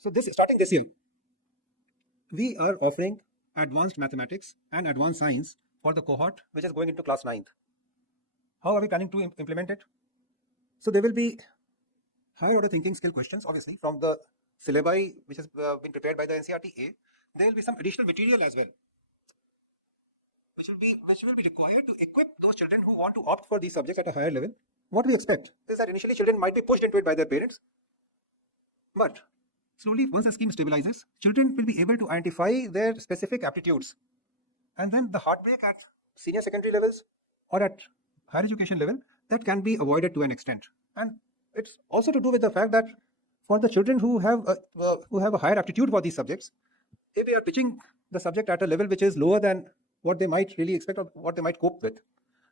So starting this year, we are offering advanced mathematics and advanced science for the cohort which is going into class 9th. How are we planning to implement it? So there will be higher order thinking skill questions, obviously, from the syllabi which has been prepared by the NCERT-A. There will be some additional material as well, which will be required to equip those children who want to opt for these subjects at a higher level. What we expect is that initially children might be pushed into it by their parents, but slowly, once the scheme stabilizes, children will be able to identify their specific aptitudes, and then the heartbreak at senior secondary levels or at higher education level, that can be avoided to an extent. And it's also to do with the fact that for the children who have a higher aptitude for these subjects, if we are pitching the subject at a level which is lower than what they might really expect or what they might cope with,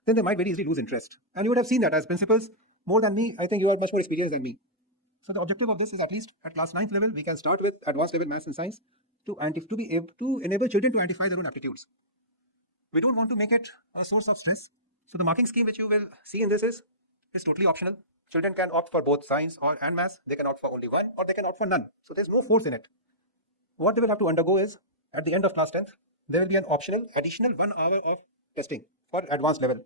then they might very easily lose interest. And you would have seen that as principals more than me. I think you are much more experienced than me. So the objective of this is, at least at class 9th level, we can start with advanced level maths and science to be able to enable children to identify their own aptitudes. We don't want to make it a source of stress. So the marking scheme which you will see in this is totally optional. Children can opt for both science and maths. They can opt for only one, or they can opt for none. So there's no force in it. What they will have to undergo is, at the end of class 10th, there will be an optional additional 1 hour of testing for advanced level.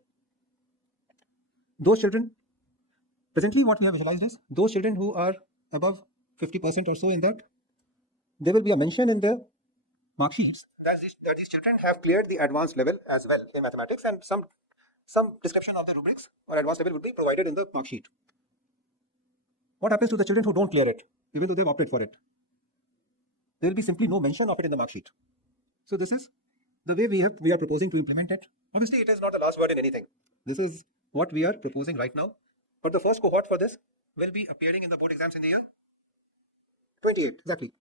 Those children, presently what we have visualized is, those children who are above 50% or so in that, there will be a mention in the mark sheets that these children have cleared the advanced level as well in mathematics, and some description of the rubrics or advanced level would be provided in the mark sheet. What happens to the children who don't clear it, even though they've opted for it? There will be simply no mention of it in the mark sheet. So this is the way we are proposing to implement it. Obviously, it is not the last word in anything. This is what we are proposing right now. But the first cohort for this will be appearing in the board exams in the year 28, exactly.